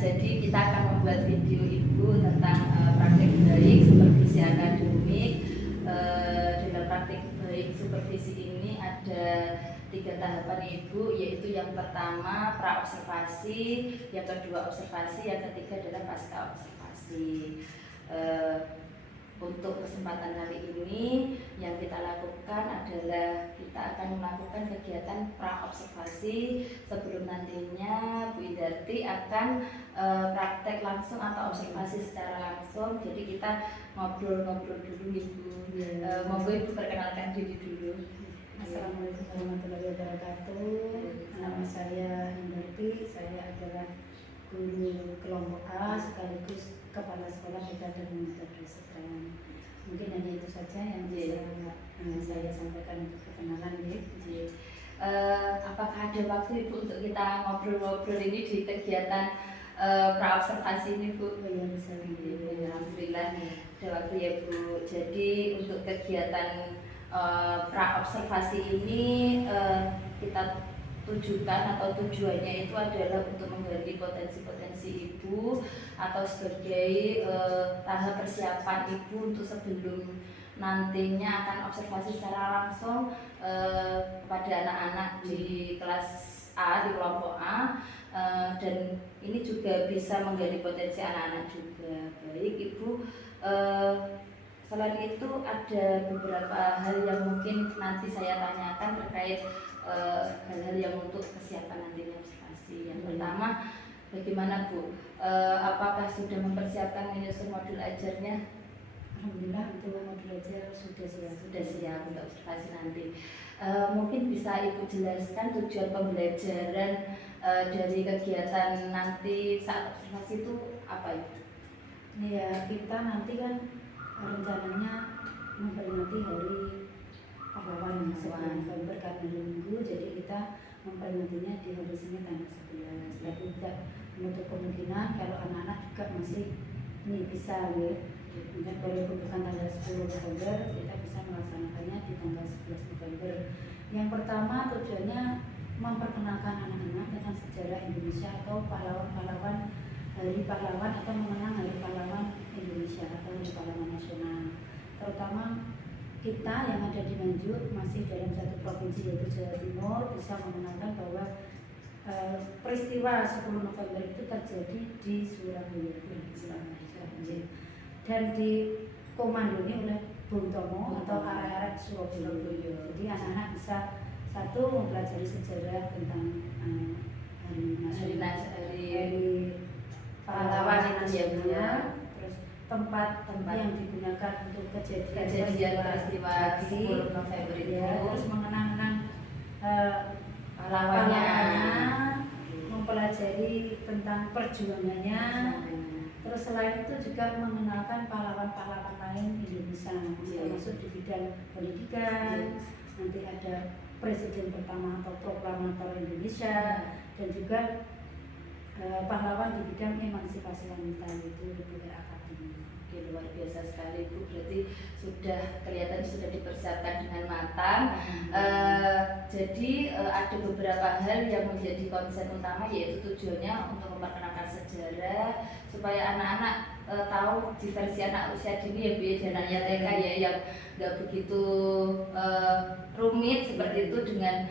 Jadi kita akan membuat video Ibu tentang praktik baik supervisi akademik. Dalam praktik baik supervisi ini ada 3 tahapan Ibu, yaitu yang pertama pra-observasi, yang kedua observasi, yang ketiga adalah pasca observasi. Untuk kesempatan kali ini yang kita lakukan adalah kita akan melakukan kegiatan pra-observasi sebelum nantinya Bu Indarti akan praktek langsung atau observasi secara langsung. Jadi kita ngobrol-ngobrol dulu Ibu. Monggo Ibu perkenalkan diri dulu. Assalamualaikum warahmatullahi wabarakatuh. Nama saya Indarti, saya adalah guru kelompok A sekaligus kepala sekolah metode dan metode Setrayan. Mungkin hanya itu saja yang bisa saya sampaikan untuk perkenalan ya. Apakah ada waktu Ibu untuk kita ngobrol-ngobrol ini di kegiatan pra-observasi ini Bu? Ya, bisa. Alhamdulillah ada waktu ya Bu. Jadi untuk kegiatan pra-observasi ini kita tujukan atau tujuannya itu adalah untuk menggali potensi-potensi Ibu atau sebagai tahap persiapan Ibu untuk sebelum nantinya akan observasi secara langsung kepada anak-anak di kelas A, di kelompok A, dan ini juga bisa menggali potensi anak-anak juga. Baik Ibu, selain itu ada beberapa hal yang mungkin nanti saya tanyakan terkait hal-hal yang untuk kesiapan nantinya observasi. Yang pertama, bagaimana Bu? Apakah sudah mempersiapkan menyusun modul ajarnya? Alhamdulillah untuk modul ajar sudah siap. Sudah siap untuk observasi nanti. Mungkin bisa Ibu jelaskan tujuan pembelajaran dari kegiatan nanti saat observasi itu apa Ibu? Ya, kita nanti kan rencananya memperingati Hari Pahlawan 10 November karena hari Minggu, jadi kita memperingatinya di hari Senin tanggal 11. Tapi tidak menutup kemungkinan kalau anak-anak juga masih ini bisa ya, mungkin walaupun bukan tanggal 10 November kita bisa melaksanakannya di tanggal 11 November. Yang pertama tujuannya memperkenalkan anak-anak tentang sejarah Indonesia atau pahlawan-pahlawan, Hari Pahlawan atau mengenang Hari Pahlawan Indonesia atau Hari Pahlawan Nasional. Terutama kita yang ada di Nganjuk masih dalam satu provinsi yaitu Jawa Timur bisa mengenalkan bahwa peristiwa 10 November itu terjadi di Surabaya dan dikomandoi oleh Bung Tomo atau arek-arek Surabaya. Jadi anak-anak bisa satu mempelajari sejarah tentang hari pahlawan nasional, terus tempat-tempat yang digunakan untuk kejadian peristiwa 10 November itu, ya, terus mengenang pahlawannya, mempelajari tentang perjuangannya. Terus selain itu juga mengenalkan pahlawan-pahlawan lain Indonesia, termasuk di bidang pendidikan. Nanti ada Presiden pertama atau proklamator Indonesia dan juga pahlawan di bidang emansipasi wanita yaitu Republik Akademi. Oke, luar biasa sekali Bu, berarti sudah kelihatan sudah dipersiapkan dengan matang. Jadi ada beberapa hal yang menjadi konsen utama, yaitu tujuannya untuk memperkenalkan sejarah supaya anak-anak tahu diversi anak usia dini ya Bu ya, dan anak TK ya yang nggak begitu rumit seperti itu dengan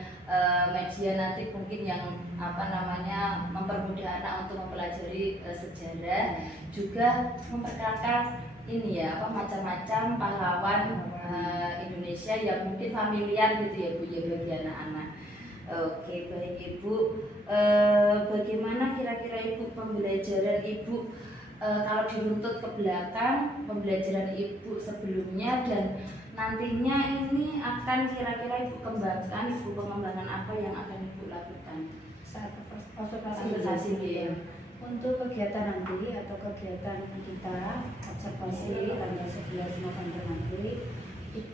media nanti mungkin yang mempermudah anak untuk mempelajari sejarah, juga memperkenalkan ini ya macam-macam pahlawan Indonesia yang mungkin familiar gitu ya Bu ya bagi anak-anak. Oke, baik Ibu, bagaimana kira-kira Ibu pembelajaran Ibu kalau diruntut ke belakang pembelajaran Ibu sebelumnya dan nantinya ini akan kira-kira Ibu pengembangan apa yang akan Ibu lakukan saat observasi ya? Untuk kegiatan nanti atau kegiatan kita observasi tanggal 11 November nanti,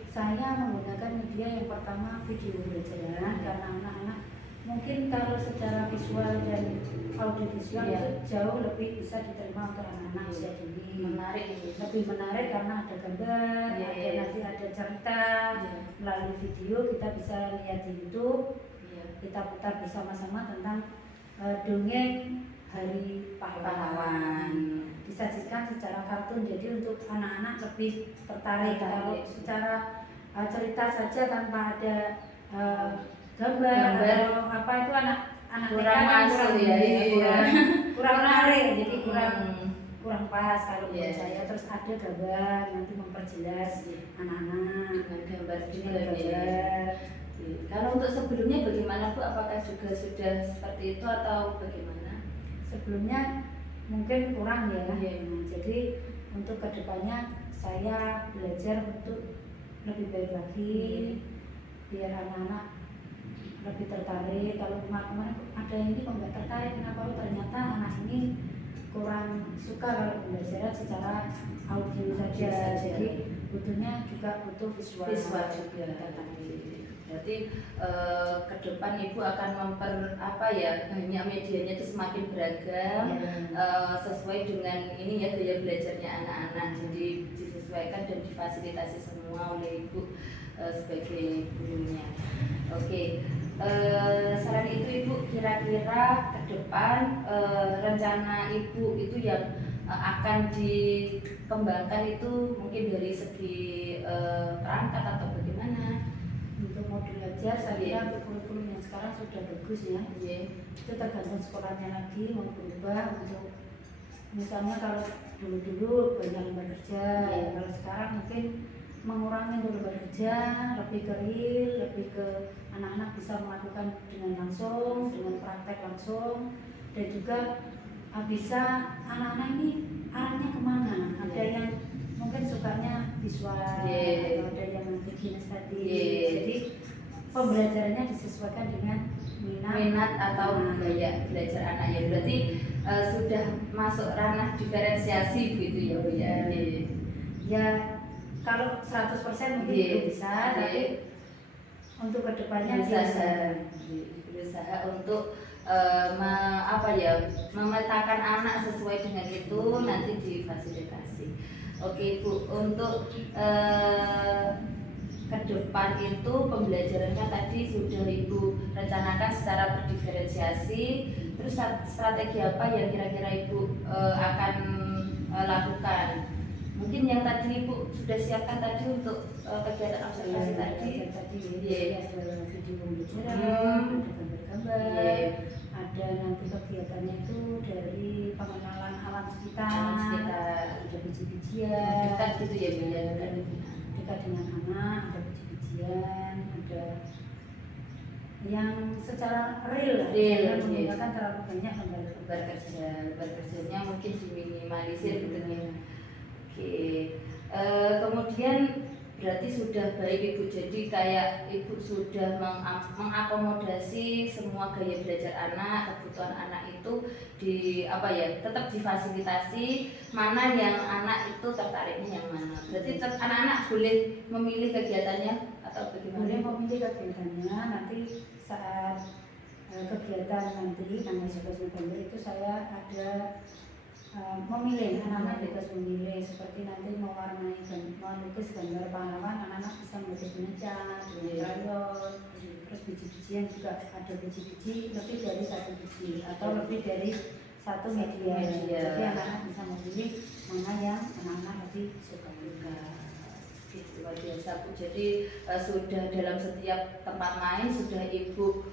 saya menggunakan media yang pertama video pembelajaran karena anak-anak mungkin kalau secara visual dan audiovisual itu jauh lebih bisa diterima untuk anak-anak usia dini. Lebih menarik karena ada gambar, nanti ada cerita. Melalui video kita bisa lihat di YouTube, kita putar bersama-sama tentang dongeng Hari Pahlawan pahlawan. Disajikan secara kartun, jadi untuk anak-anak lebih tertarik. Kalau secara cerita saja tanpa ada gambar atau apa, itu anak kurang TK kan masuk kurang, ya, kurang menarik, jadi kurang pas kalau Iya. menurut saya. Terus ada gambar, nanti memperjelas anak-anak dengan gambar juga dengan nih. gambar. Kalau untuk sebelumnya bagaimana Bu? Apakah juga sudah seperti itu atau bagaimana? Sebelumnya mungkin kurang ya. Iya. Nah, jadi untuk kedepannya saya belajar untuk lebih baik lagi, biar anak-anak lebih tertarik. Kalau kemarin ada ini kok nggak tertarik, kenapa? Oh, ternyata anak ini kurang suka kalau pembelajaran secara audio saja. Jadi butuhnya juga butuh visual juga. Berarti ke depan Ibu akan banyak medianya itu semakin beragam, sesuai dengan ini ya, gaya belajarnya anak-anak. Jadi disesuaikan dan difasilitasi semua oleh Ibu sebagai gurunya. Oke. Selain itu Ibu, kira-kira ke depan rencana Ibu itu yang akan dikembangkan itu mungkin dari segi perangkat atau bagaimana? Untuk modul ajar saya kira untuk kurikulum yang sekarang sudah bagus ya. Itu tergantung sekolahnya lagi mau berubah. Untuk misalnya kalau dulu banyak lembar kerja, kalau sekarang mungkin mengurangi lembar kerja, lebih ke real, lebih ke anak-anak bisa melakukan dengan langsung, dengan praktek langsung, dan juga bisa anak-anak ini arahnya kemana. Ada yang mungkin sukanya visual, atau ada yang nanti kinestetik. Jadi pembelajarannya disesuaikan dengan minat atau gaya belajar anak ya. Berarti sudah masuk ranah diferensiasi begitu ya Bu ya. Ya kalau 100% mungkin belum bisa, tapi untuk kedepannya berusaha untuk memetakan anak sesuai dengan itu, nanti difasilitasi. Oke Bu, untuk ke depan itu pembelajarannya tadi sudah Ibu rencanakan secara berdiferensiasi. Terus strategi apa yang kira-kira Ibu akan lakukan? Mungkin yang tadi Ibu sudah siapkan tadi untuk kegiatan observasi tadi. Ada video pembelajaran, ada gambar-gambar, ada nanti kegiatannya itu dari pengenalan alam sekitar, ada biji-bijian, dekat gitu ya Bu ya, dekat dengan anak, ada biji-bijian, ada yang secara real menggunakan terlalu banyak lembar kerjanya mungkin diminimalisir gitu ya. Oke, kemudian berarti sudah baik Ibu, jadi kayak Ibu sudah mengakomodasi semua gaya belajar anak, kebutuhan anak itu tetap difasilitasi, mana yang anak itu tertariknya yang mana. Berarti anak-anak boleh memilih kegiatannya atau bagaimana? Boleh memilih kegiatannya. Nanti saat kegiatan nanti tanggal 11 November itu saya ada memilih, anak-anak bebas memilih, seperti nanti mewarnai dan melukis gambar pahlawan, anak-anak bisa melukis dengan cat, dengan krayon. Terus biji-bijian juga ada biji-biji lebih dari satu biji atau lebih dari satu media. Jadi anak-anak bisa memilih mana yang anak-anak lebih suka. Luar biasa Bu. Jadi sudah dalam setiap tempat main sudah Ibu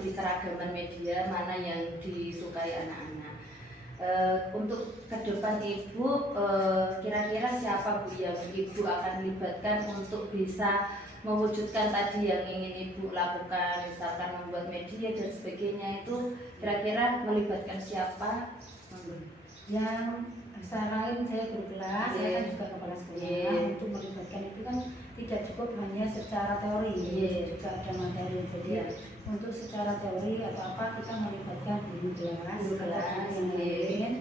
beri keragaman media mana yang disukai anak-anak. Untuk ke depan Ibu, kira-kira siapa Bu yang Ibu akan libatkan untuk bisa mewujudkan tadi yang ingin Ibu lakukan, misalkan membuat media dan sebagainya, itu kira-kira melibatkan siapa? Yang selain saya guru kelas, saya kan juga kepala sekolah. Untuk melibatkan itu kan tidak cukup hanya secara teori, juga ada materi. Jadi untuk secara teori atau apa kita melibatkan guru kelas yang lain.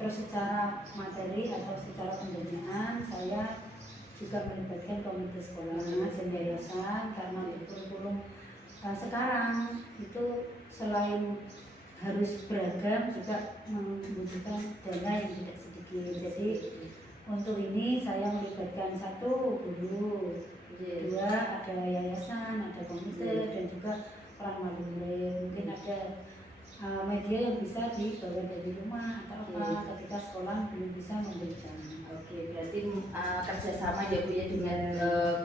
Terus secara materi atau secara pembinaan saya juga melibatkan komite sekolah dan yayasan, karena untuk kurikulum sekarang itu selain harus beragam juga membutuhkan dana yang tidak sedikit. Jadi untuk ini saya melibatkan satu guru, dua ada yayasan, ada komite dan juga orang murid. Mungkin ada media yang bisa dibawa dari rumah atau apa ketika sekolah belum bisa memberikan. Oke, berarti kerjasama ya Bu ya dengan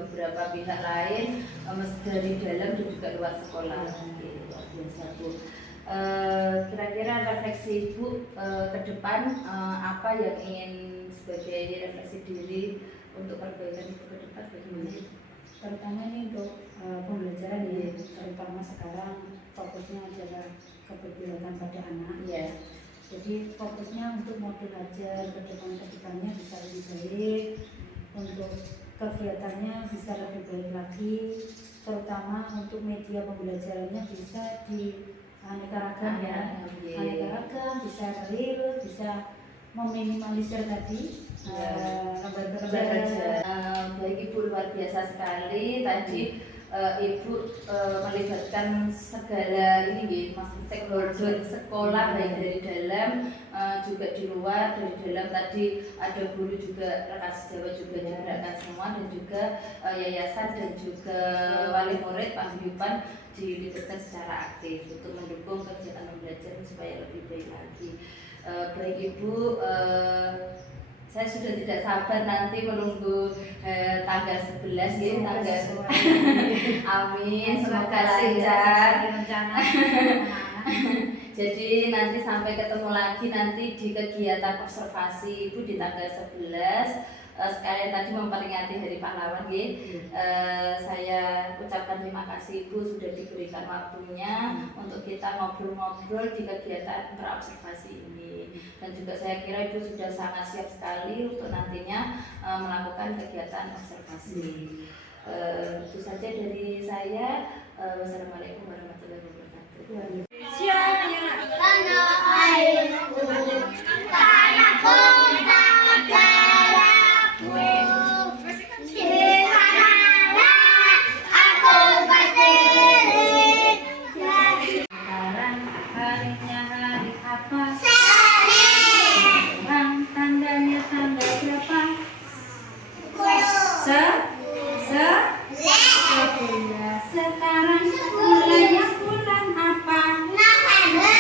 beberapa pihak lain, dari dalam dan juga luar sekolah. Oke, luar biasa Bu. Kira-kira refleksi Ibu ke depan apa yang ingin sebagai refleksi diri untuk perbaikan Ibu ke depan bagaimana? Terutama ini untuk pembelajaran ya, terutama sekarang fokusnya adalah keberpihakan pada anak. Jadi fokusnya untuk modul ajar kedepannya bisa lebih baik, untuk kegiatannya bisa lebih baik lagi, terutama untuk media pembelajarannya bisa di aneka ragam ya, aneka ragam, bisa real, bisa meminimalisir tadi lembar kerja. Baik Ibu, luar biasa sekali tadi. Ibu melibatkan segala ini maksud stakeholder sekolah baik dari dalam juga di luar. Dari dalam tadi ada guru juga, rekan sejawat juga digerakkan semua, dan juga yayasan dan juga wali murid paguyuban dilibatkan secara aktif untuk mendukung kegiatan pembelajaran supaya lebih baik lagi. Baik Ibu, saya sudah tidak sabar nanti menunggu tanggal 11 ya, tanggal amin, semoga lancar. Jadi nanti sampai ketemu lagi nanti di kegiatan observasi Ibu di tanggal 11. Sekalian tadi memperingati Hari Pahlawan ya. Saya ucapkan terima kasih Ibu sudah diberikan waktunya untuk kita ngobrol-ngobrol di kegiatan praobservasi ini. Dan juga saya kira Ibu sudah sangat siap sekali untuk nantinya melakukan kegiatan observasi. Itu saja dari saya. Wassalamualaikum warahmatullahi wabarakatuh. Tanah airku, tanah kota darahku, di sanalah aku berdiri. Sekarang harinya hari apa? Senin. Bang, tandanya tanggal berapa? 11. Sekarang bulannya bulan apa? November.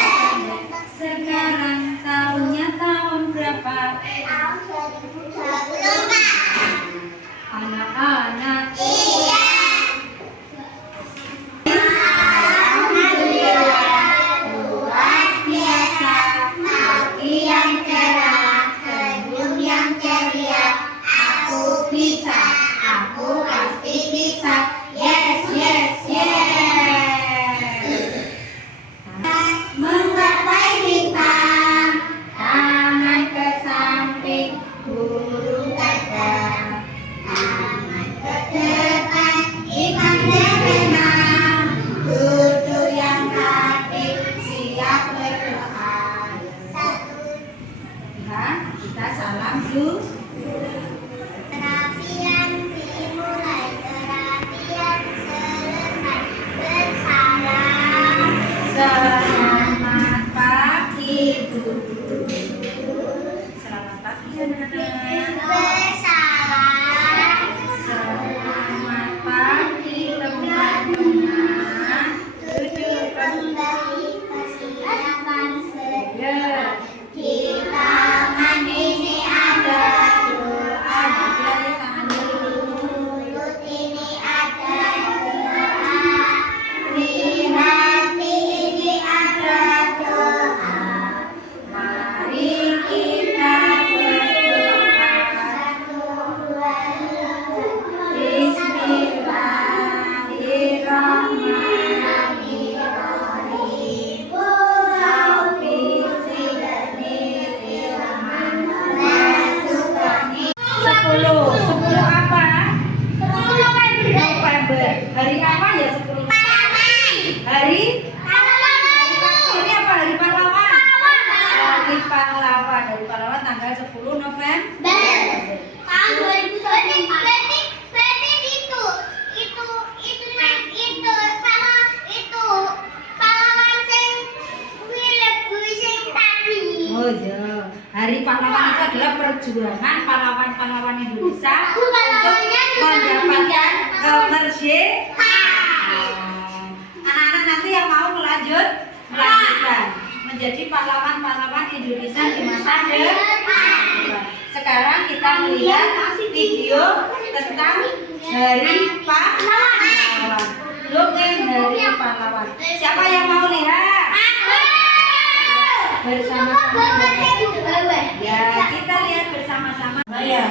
Sekarang tahunnya tahun berapa? Tahun 2024. Anak-anak, Iya. luar biasa. Pagi yang cerah, senyum yang ceria. Aku bisa, aku pasti bisa. Yes, yes, yes. Menggapai bintang, tangan ke samping, burung terbang. Tangan ke depan, iman berenang. Duduk yang rapi, siap berdoa. Kita salam dulu. Terapian dimulai, terapian selesai. Bersalam. Selamat pagi Bu. Selamat pagi anak-anak. Bersalam. Selamat pagi teman-teman. Duduk kembali, persiapan Ya. di tangan ini ada doa, Dari tangan dulu. mulut ini ada doa, di hati ini ada doa. Mari kita berdoa. Satu, dua, Bismillahirrahmanirrahim. Sepuluh apa? November. Hari apa ya 10? Hari ini apa? Hari pahlawan. Hari pahlawan. Hari pahlawan tanggal 10 November. Tahun 2024. Berarti itu sama itu pahlawan sing milebu sing tadi. Oh iya. Hari pahlawan itu adalah perjuangan pahlawan-pahlawan Indonesia Aku pahlawannya untuk mendapatkan kemerdekaan. Ha. Anak-anak nanti yang mau melanjutkan. menjadi pahlawan-pahlawan Indonesia di masa depan. Sekarang kita melihat video tentang Hari Pahlawan. Dongeng Hari Pahlawan. Siapa yang mau lihat? Bersama-sama. Ya, kita lihat bersama-sama. Ya,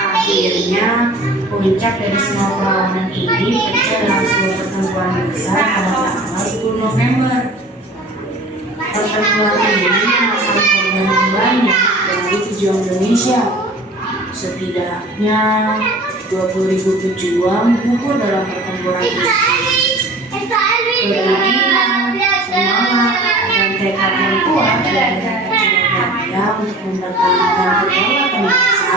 akhirnya puncak dari semua perlawanan ini pecah dalam sebuah pertempuran besar pada tanggal 10 November. Pertempuran ini memakan korban yang banyak dari pejuang Indonesia. Setidaknya 20.000 pejuang gugur dalam pertempuran ini. Kegigihan, semangat, dan tekad yang kuat dari Surabaya untuk mempertahankan kedaulatan bangsa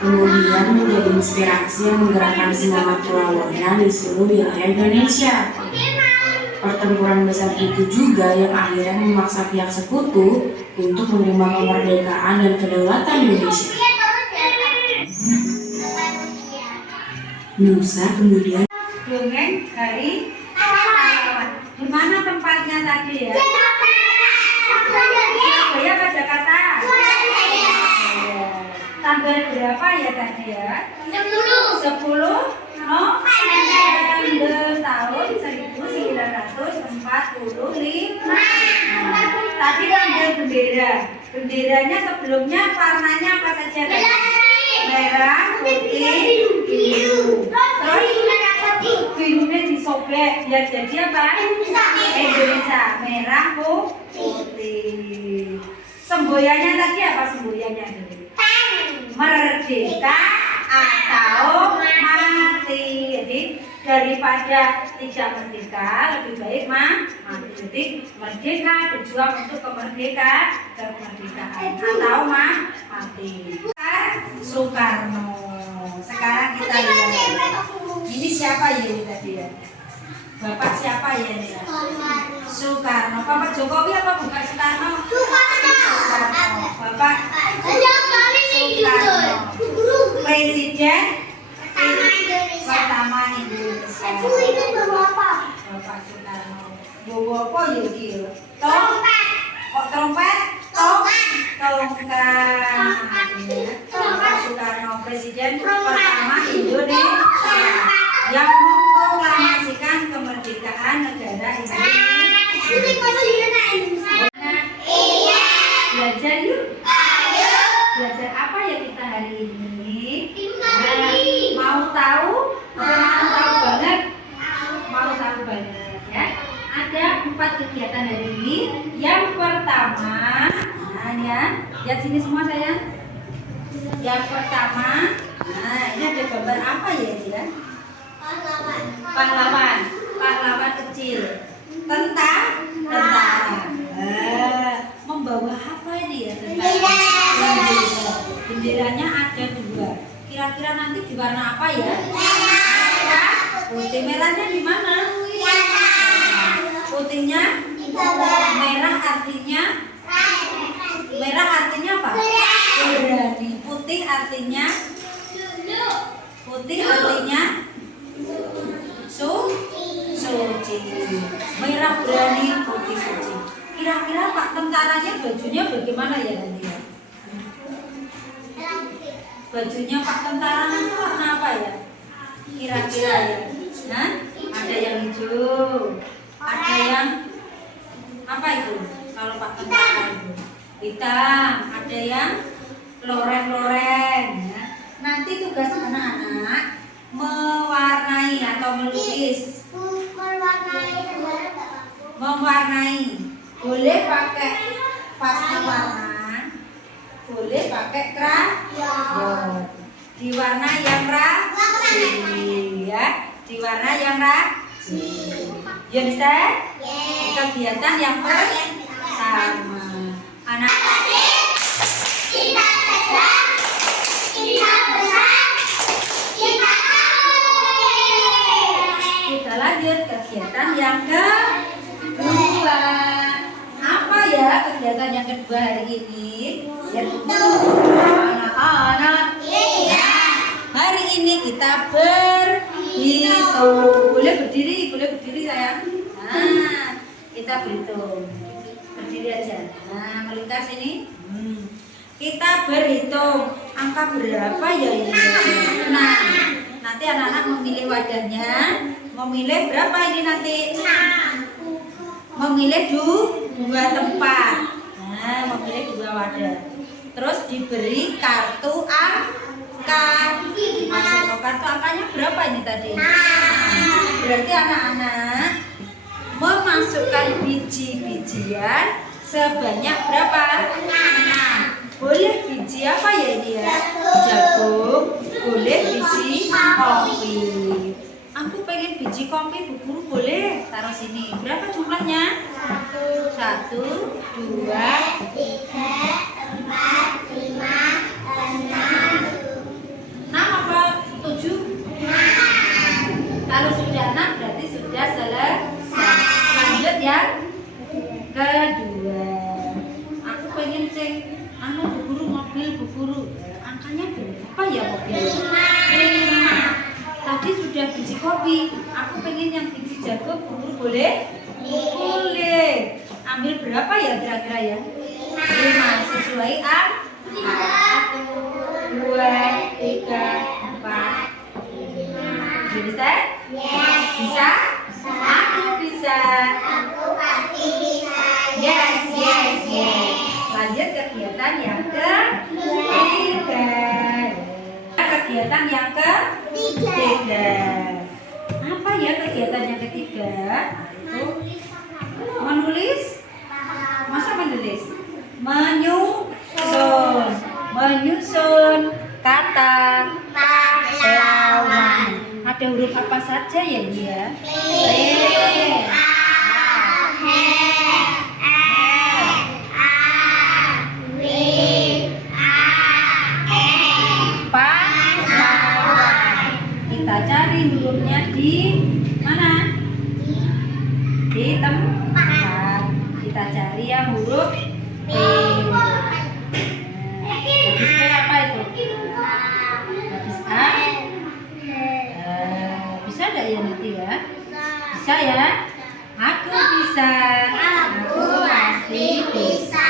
kemudian menjadi inspirasi yang menggerakkan semangat perlawanan di seluruh wilayah Indonesia. Pertempuran besar itu juga yang akhirnya memaksa pihak sekutu untuk menerima kemerdekaan dan kedaulatan Indonesia. Nusa kemudian Dongeng Hari Pahlawan. Di mana tempatnya tadi ya? Surabaya apa Jakarta? Tanggal berapa ya tadi ya? 10 November tahun 1945. Tadi ambil bendera. Benderanya sebelumnya warnanya apa saja? Merah, putih, biru. Terus birunya disobek biar jadi apa? Indonesia. Merah, putih. Semboyannya tadi apa semboyannya? Merdeka atau mati. Jadi daripada tidak merdeka lebih baik mati. Jadi merdeka berjuang untuk kemerdekaan atau mati. Soekarno. Sekarang kita lihat. Ini siapa ya ini tadi ya? Bapak siapa ya ini? Soekarno. Bapak Jokowi apa Bapak Soekarno? Soekarno. Bapak Soekarno. Presiden pertama Indonesia. Bapak Soekarno. Bawa apa ya dia? Kok trompet? Tongkat. Bapak Soekarno Presiden pertama Indonesia yang memproklamasikan kemerdekaan negara Indonesia. Belajar yuk. Belajar apa ya kita hari ini? Mau tahu? Mau tahu banget? Mau tahu banget ya? Ada 4 kegiatan hari ini. Yang pertama, nah ya, lihat sini semua sayang. Yang pertama, nah ini ada gambar apa ya dia? Pahlawan kecil. Tentara. Membawa apa ini ya? Benderanya ada 2. Kira-kira nanti di warna apa ya? Merah. Putih. Merahnya di mana? Putihnya? Merah artinya apa? Berani. Putih artinya suci. Merah berani, putih suci. Kira-kira Pak tentaranya bajunya bagaimana ya nanti ya? Bajunya Pak tentara nanti warna apa ya? Kira-kira ya? Nah, ada yang hijau, ada yang apa itu? Kalau Pak tentara itu hitam, ada yang loreng-loreng. Ya. Nanti tugas anak-anak mewarnai atau melukis. Mewarnai. Boleh pakai pasta warna, boleh pakai krayon. Di warna yang rapi, ya. Di warna yang rapi. You understand? Kegiatan yang pertama. Anak Kita sedang, kita besar, kita kita lanjut kegiatan yang kedua. Apa ya kegiatan yang kedua hari ini? Anak-anak. Hari ini kita berhitung. Boleh berdiri sayang. Nah, Kita berhitung. Berdiri aja. Nah, melintas ini. Kita berhitung angka berapa ya ini? Nah, nanti anak-anak memilih wadahnya. Memilih berapa ini nanti? Memilih dua tempat. Nah, memilih dua wadah. Terus diberi kartu angka. Masuk ke kartu angkanya berapa ini tadi? Berarti anak-anak memasukkan biji-bijian sebanyak berapa? 6. Boleh biji apa ya ini ya? Jagung. Boleh biji kopi. Aku pengen biji kopi Bu Guru, boleh taruh sini. Berapa jumlahnya? 1, 2, 3, 4, 5, 6. 6 apa 7? Kalau sudah 6 berarti sudah selesai. Lanjut yang kedua. Aku pengen cek Bu Guru, mobil Bu Guru. Angkanya berapa ya mobil? 5. Tadi sudah biji kopi. Aku pengen yang biji jagung Bu Guru, boleh? Boleh. Ambil berapa ya kira-kira ya? 5. Sesuai angka. 1, 2, 3, 4. Bisa? Bisa? Aku bisa. Aku pasti bisa. Yes. Lanjut kegiatan yang ketiga. Kegiatan yang ketiga. Apa ya kegiatan yang ketiga? Menulis. Masa menulis? Menyusun kata pahlawan. Ada huruf apa saja ya ini ya? Pahlawan. Kita cari hurufnya di mana? Di tempat. Kita cari yang huruf P. Habis P apa itu? Habis A. Bisa enggak ya nanti ya? Bisa ya? Aku bisa. Aku pasti bisa.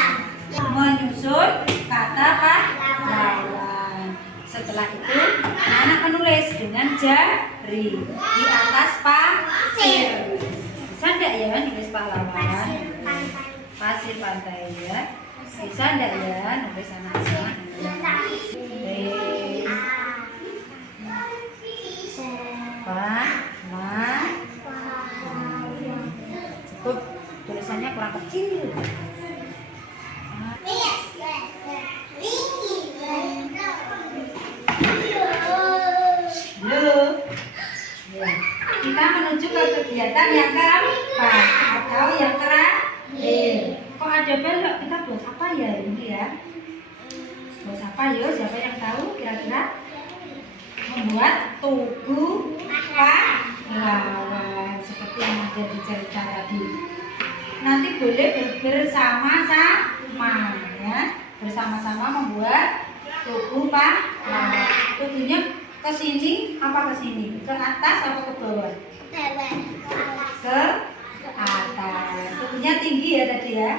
Menyusun kata pahlawan. Setelah itu anak menulis dengan jari di atas pasir. Bisa enggak ya nulis pahlawan? Pasir pantai ya. Bisa enggak ya nulis anak-anak? Cukup tulisannya kurang kecil. Ya. Kita menuju ke kegiatan yang keempat atau yang terakhir. Kok ada belok? Kita buat apa ya ini ya? Buat apa yo? Siapa yang tahu kira-kira? Membuat tugu pahlawan seperti yang ada di cerita tadi. Nanti boleh bersama-sama ya, bersama-sama membuat tugu pahlawan. Tugunya ke sini apa ke sini? Ke atas apa ke bawah? Ke atas. Tugunya tinggi ya tadi ya.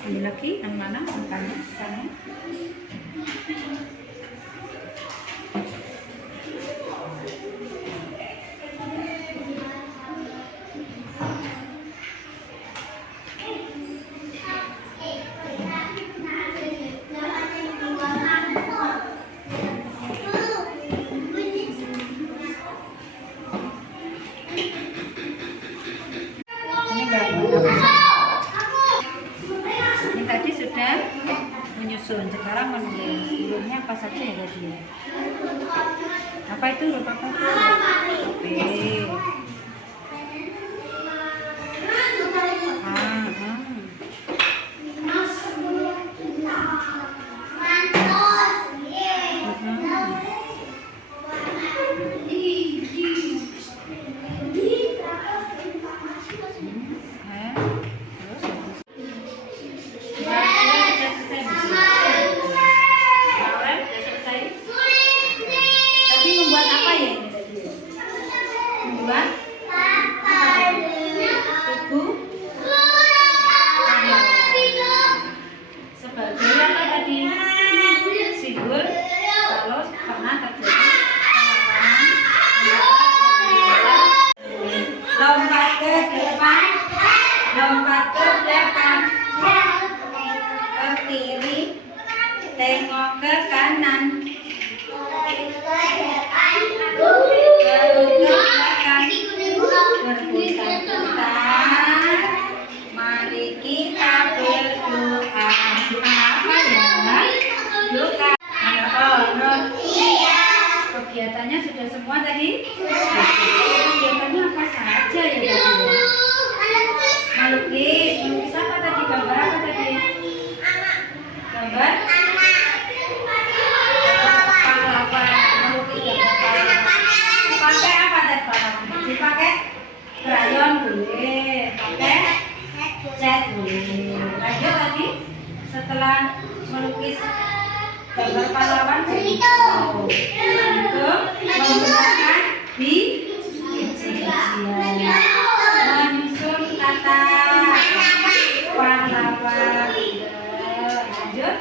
Ambil lagi yang mana angkanya sana. Ini tadi sudah menyusun, sekarang menulis. Hurufnya apa saja ya tadi? Apa itu huruf apa? P. kiri, tengok ke kanan, Ke depan, berlutut belakang, berputar-putar. Mari kita berdoa. Apa ya? Doa. iya, Kegiatannya sudah semua tadi? Kegiatannya apa saja ya tadi? Melukis. Melukis apa tadi? Gambar apa tadi? Gambar? Pahlawan. Melukis gambar pahlawan. Pakai apa tadi pahlawan? Dipakai krayon boleh. Pakai cat boleh. Lanjut tadi. Setelah melukis gambar pahlawan untuk menggunakan biji-bijian, menyusun kata pahlawan. Lanjut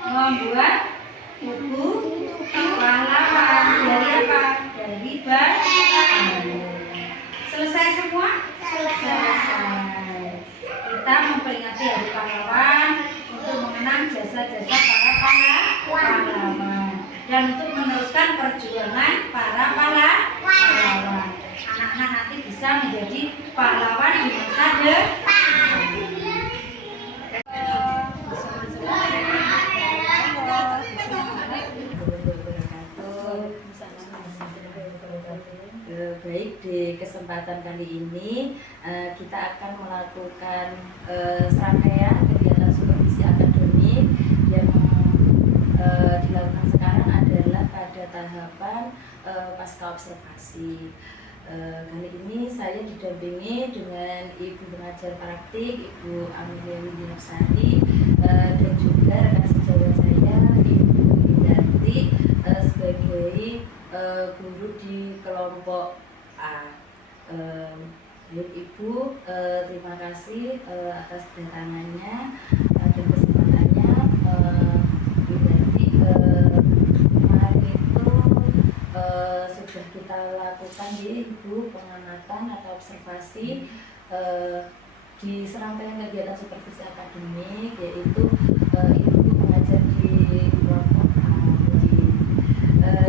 membuat buku pahlawan dari apa? Dari bahan. Selesai semua? Selesai. Kita memperingati Hari Pahlawan untuk mengenang jasa-jasa para pahlawan dan untuk meneruskan perjuangan para pahlawan. Anak-anak nanti bisa menjadi pahlawan di masa depan. Baik, di kesempatan kali ini kita akan melakukan serangkaian kegiatan supervisi akademik yang dilakukan sekarang adalah pada tahapan pasca observasi. Kali ini saya didampingi dengan Ibu Pengajar Praktik, Ibu Amelia Widiarsari, dan juga rekan sejawat saya, Ibu Indarti, sebagai guru di kelompok A. Baik Ibu, terima kasih atas kedatangannya dan kesempatannya. Berarti kemarin itu sudah kita lakukan di Ibu pengamatan atau observasi di serangkaian kegiatan supervisi akademik, yaitu Ibu mengajar di kelompok A.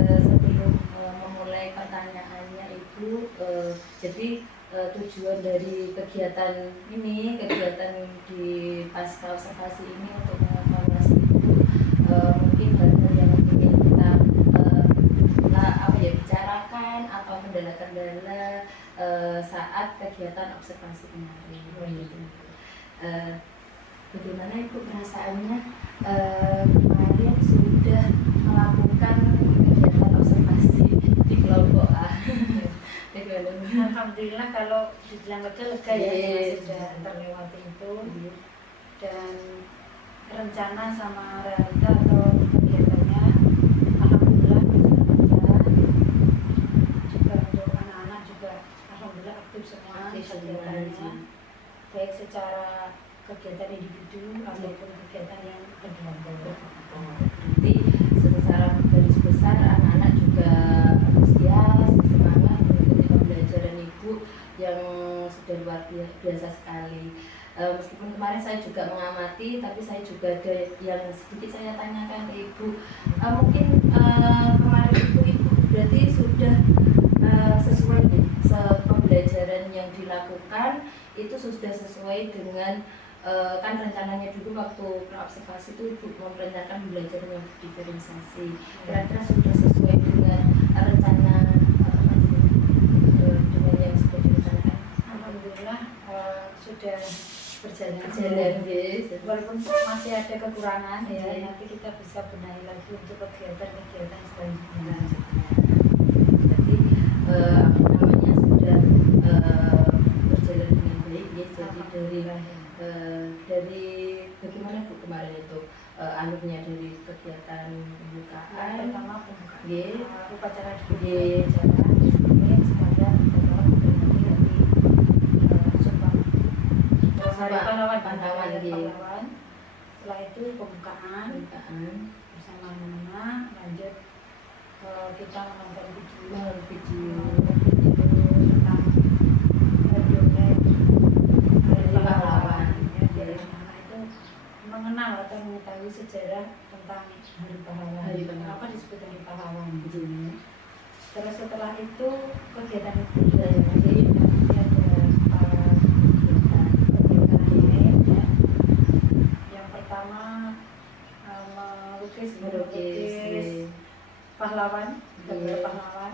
Sebelum memulai pertanyaannya Ibu, jadi tujuan dari kegiatan ini, kegiatan di pasca observasi ini untuk mengevaluasi Ibu mungkin hal-hal yang ingin kita bicarakan atau kendala-kendala saat kegiatan observasi kemarin. Bagaimana Ibu perasaannya kemarin sudah melakukan kegiatan observasi di kelompok A? Alhamdulillah kalau dibilang lega ya, sudah terlewati itu, dan rencana sama realita atau kegiatannya alhamdulillah berjalan. Juga untuk anak-anak juga alhamdulillah aktif semua di kegiatannya, baik secara kegiatan individu ataupun kegiatan yang berkelompok. Jadi secara garis besar anak-anak juga antusias, semangat mengikuti pembelajaran Ibu yang sudah luar biasa sekali. Meskipun kemarin saya juga mengamati, tapi saya juga ada yang sedikit saya tanyakan ke Ibu. Mungkin kemarin Ibu berarti sudah sesuai pembelajaran yang dilakukan itu sudah sesuai dengan kan rencananya dulu waktu praobservasi itu Ibu merencanakan pembelajaran yang diferensiasi. Kira-kira sudah sesuai dengan rencana dengan yang sudah direncanakan? Alhamdulillah sudah berjalan yes. Walaupun masih ada kekurangan ya, nanti kita bisa benahi lagi untuk kegiatan-kegiatan selanjutnya. Jadi namanya sudah berjalan dengan baik ya. Jadi dari bagaimana Bu kemarin itu alurnya dari kegiatan pembukaan? Pertama pembukaan upacara di sekalian upacara Hari Pahlawan. Setelah itu pembukaan bersama anak-anak, lanjut kita menonton video tentang dongeng Hari Pahlawan. Jadi anak-anak itu mengenal mengenal atau mengetahui sejarah tentang Hari Pahlawan. Hari Pahlawan. Kenapa disebut Hari Pahlawan? Terus setelah itu kegiatan Kegiatan nanti ada kegiatan lain ya. Yang pertama melukis pahlawan, gambar pahlawan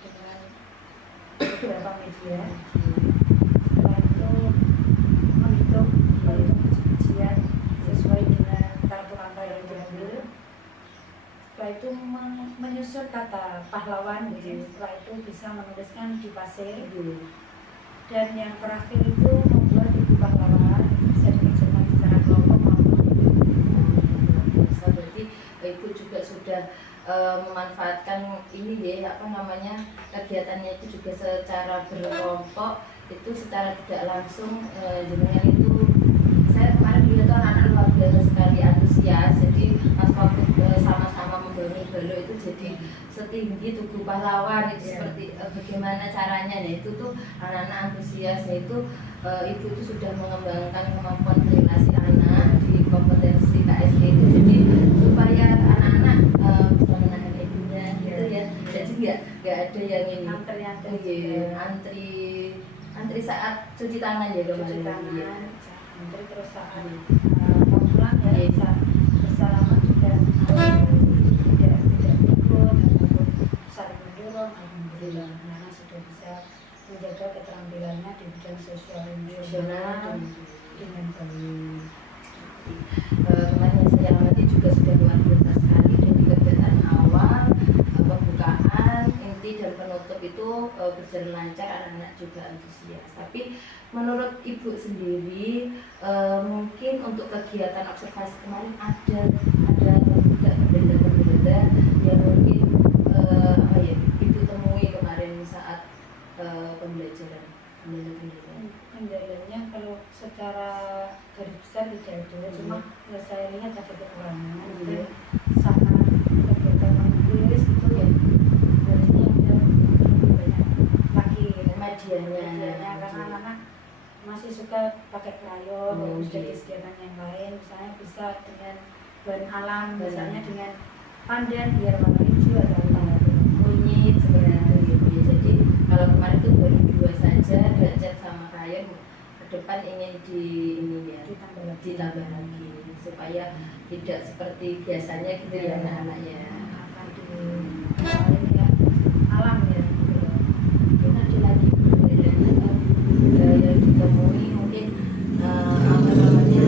dengan beberapa media. Setelah itu menghitung biji-bijian sesuai dengan kartu angka yang diambil. Setelah itu menyusun kata pahlawan, setelah itu bisa menuliskan di pasir. Dan yang terakhir itu membuat buku pahlawan, bisa dikerjakan secara kelompok maupun berarti ibu juga sudah memanfaatkan ini ya, apa namanya, kegiatannya itu juga secara berkelompok, itu secara tidak langsung jenengan itu, saya kemarin lihat tuh anak-anak luar biasa sekali antusias. Jadi pas waktu sama-sama membangun balok itu jadi setinggi tugu pahlawan itu seperti bagaimana caranya, nah itu tuh anak-anak antusias. Yaitu ibu itu sudah mengembangkan kemampuan relasi anak di kompetensi KSD itu, jadi supaya anak-anak bisa menahan ibunya gitu ya. Jadi nggak ada yang ini antri saat cuci tangan ya cuci kemarin. tangan, antri terus saat mau pulang ya bisa bersalaman juga, tidak ikut ataupun saling mendorong. Alhamdulillah anak sudah bisa menjaga keterampilannya di bidang sosial emosional dengan baik. Kemarin saya amati juga sudah luar biasa sekali dari kegiatan awal, pembukaan, inti dan penutup itu berjalan lancar, anak-anak juga antusias. Tapi menurut ibu sendiri, mungkin untuk kegiatan observasi kemarin ada juga kendala-kendala yang mungkin ibu temui kemarin saat pembelajaran. Kendalanya kalau secara garis besar tidak ada, cuma saya lihat ada kekurangan. Mungkin saat kegiatan menulis itu ya harusnya ada lebih banyak lagi medianya, karena anak-anak masih suka pakai krayon, bagus dari kegiatan yang lain. Misalnya bisa dengan bahan alam, misalnya dengan pandan biar warna hijau atau kunyit sebenarnya gitu ya. Jadi kalau kemarin itu baru 2 saja, cat sama krayon, ke depan ingin ditambah lagi supaya tidak seperti biasanya gitu ya anak-anaknya. akan di ya alam ya gitu. Mungkin ada lagi yang ditemui mungkin apa namanya,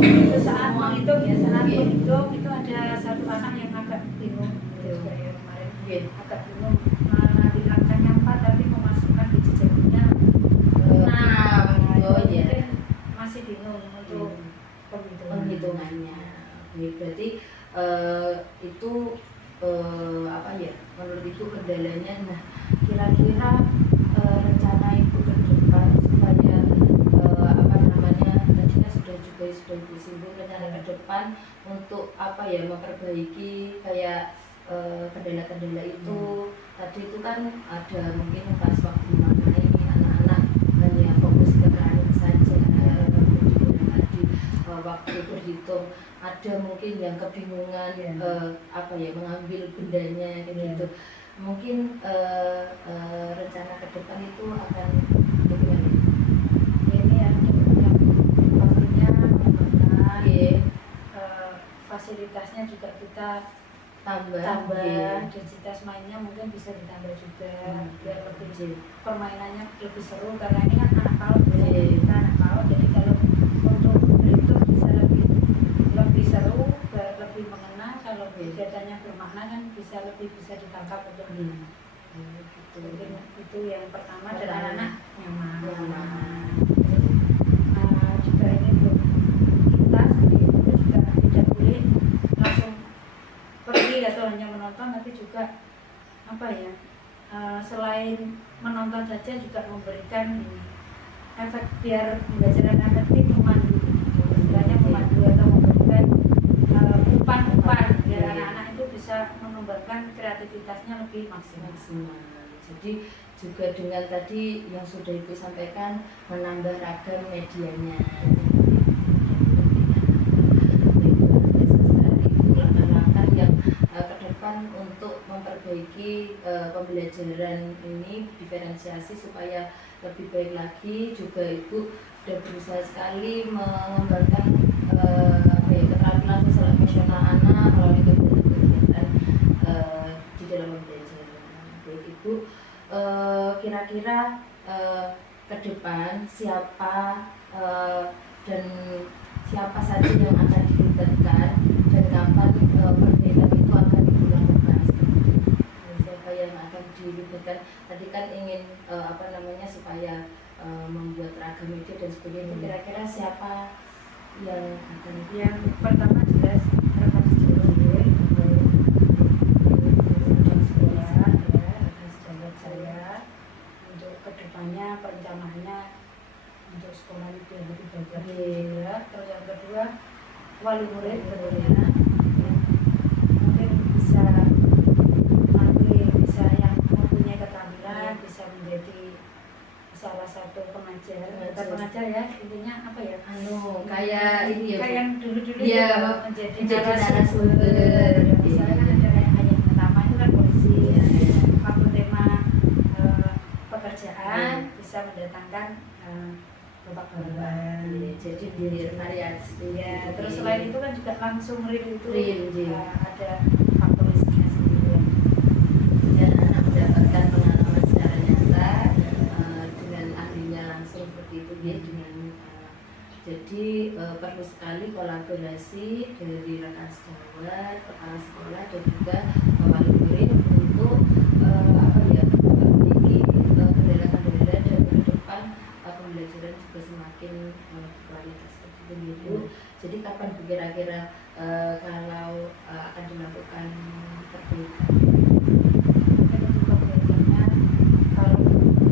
Itu saat menghitung ya, saat menghitung itu ada satu anak yang agak bingung gitu ya kemarin. Agak bingung mengambil angkanya 4 tapi memasukkan biji jadinya 6. Mungkin masih bingung untuk penghitungannya. Berarti itu apa ya, menurut itu kendalanya. Nah, kira-kira rencana ibu ke depan supaya apa namanya, tadi kan sudah disinggung rencana ke depan untuk apa ya, memperbaiki kayak kendala-kendala itu. Tadi itu kan ada mungkin pas waktu mana ini anak-anak hanya fokus ke krayon saja, kemudian tadi waktu berhitung ada mungkin yang kebingungan apa ya, mengambil bendanya gitu. Mungkin rencana ke depan itu akan bagaimana? ini yang pastinya mengembangkan fasilitasnya juga kita tambah densitas mainnya mungkin bisa ditambah juga biar lebih permainannya lebih seru, karena ini kan anak PAUD ya, kita anak PAUD, jadi kalau untuk berhitung bisa lebih seru, lebih mengena. Kalau kegiatannya bermakna kan bisa ditangkap untuk mungkin itu yang pertama, dan anak-anak nyaman. Juga ini untuk kita sendiri juga tidak boleh langsung pergi atau hanya menonton, tapi juga apa ya, selain menonton saja juga memberikan efek biar pembelajaran efektif, memandu, istilahnya memandu atau memberikan umpan-umpan biar anak-anak itu bisa mengembangkan kreativitasnya lebih maksimal. Jadi juga dengan tadi yang sudah Ibu sampaikan, menambah ragam medianya. pembelajaran ini diferensiasi supaya lebih baik lagi. Juga Ibu sudah berusaha sekali mengembangkan keterampilan sosial emosional anak melalui kegiatan di dalam pembelajaran. Baik Ibu, kira-kira ke depan siapa dan siapa saja yang akan dilibatkan dan kapan perbaikan itu akan dilakukan? Siapa yang akan dilibatkan? Tadi kan ingin supaya membuat ragam media dan sebagainya. Kira-kira siapa yang akan? Yang pertama jelas rekan sejawat sekolah ya, rekan sejawat saya untuk kedepannya perencanaannya untuk sekolah itu yang lebih baik lagi ya. Terus yang kedua wali murid tentunya mungkin bisa yang mempunyai keterampilan bisa menjadi salah satu pengajar ya, intinya apa ya, kayak ini ya, kayak yang dulu ya, menjadi narasumber. Misalnya ada yang pertama itu kan polisi ya. Waktu tema pekerjaan bisa mendatangkan bapak korban. Jadi di variasi ya. Terus selain itu kan juga langsung real itu ada faktorisnya sendiri dan anak mendapatkan pengalaman secara nyata dengan ahlinya langsung seperti itu ya. Jadi perlu sekali kolaborasi dari rekan sejawat, kepala sekolah dan juga wali murid untuk memiliki kendala-kendala dan ke depan pembelajaran juga semakin berkualitas seperti itu. Jadi kapan kira-kira kalau akan dilakukan perbaikan? Kalau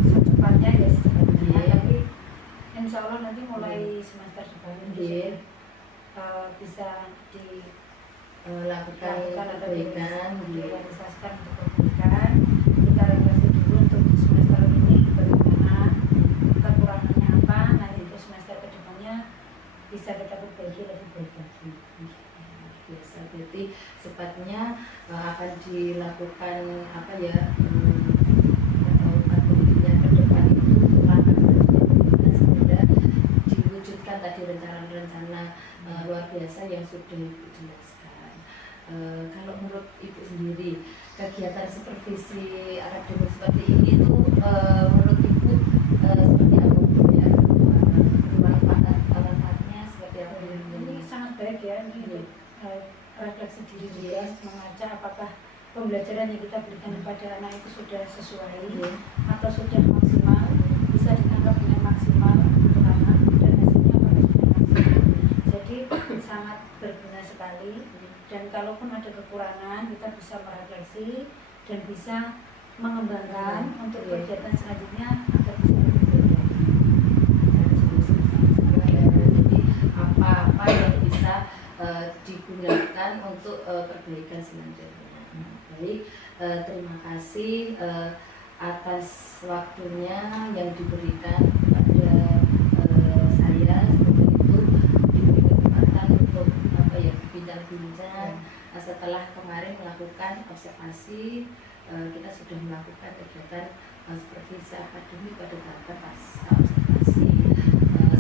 secepatnya ya secepatnya, tapi insya Allah nanti mulai semester depan bisa dilakukan perbaikan, direalisasikan untuk perbaikan. Kita refleksi dulu untuk semester ini bagaimana, kekurangannya apa, nanti untuk semester kedepannya bisa kita perbaiki lebih baik lagi. Biasa, berarti sepatnya akan dilakukan yang ke depan itu langkah selanjutnya sehingga diwujudkan tadi rencana-rencana luar biasa yang sudah Ibu jelaskan. Kalau menurut Ibu sendiri, kegiatan supervisi akademik seperti ini tuh menurut Ibu seperti apa ya? Manfaatnya seperti apa? Ini sangat baik ya, ini refleksi diri juga, mengaca apakah pembelajaran yang kita berikan kepada anak itu sudah sesuai atau sudah maksimal, bisa ditangkap dengan maksimal untuk anak dan hasilnya apakah sudah maksimal. Jadi sangat berguna sekali, dan kalaupun ada kekurangan kita bisa merefleksi dan bisa mengembangkan untuk kegiatan selanjutnya agar bisa lebih baik lagi. Jadi apa-apa yang bisa digunakan untuk perbaikan selanjutnya. Baik, terima kasih atas waktunya yang diberikan kepada saya seperti itu, diberi kesempatan untuk bincang-bincang. Setelah kemarin melakukan observasi, kita sudah melakukan kegiatan supervisi akademik pada tahapan pasca observasi.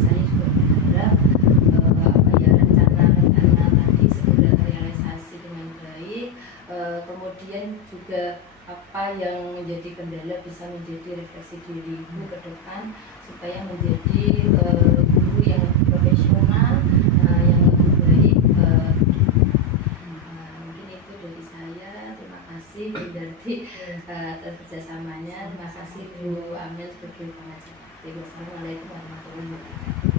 Saya juga berharap rencana-rencana tadi segera terrealisasi dengan baik. Kemudian juga apa yang menjadi kendala bisa menjadi refleksi diri Ibu ke depan supaya menjadi guru yang profesional, yang lebih baik. Mungkin itu dari saya. Terima kasih Bu Darti atas kerjasamanya. Terima kasih Bu Amel sebagai pengajar. Wassalamualaikum warahmatullahi wabarakatuh.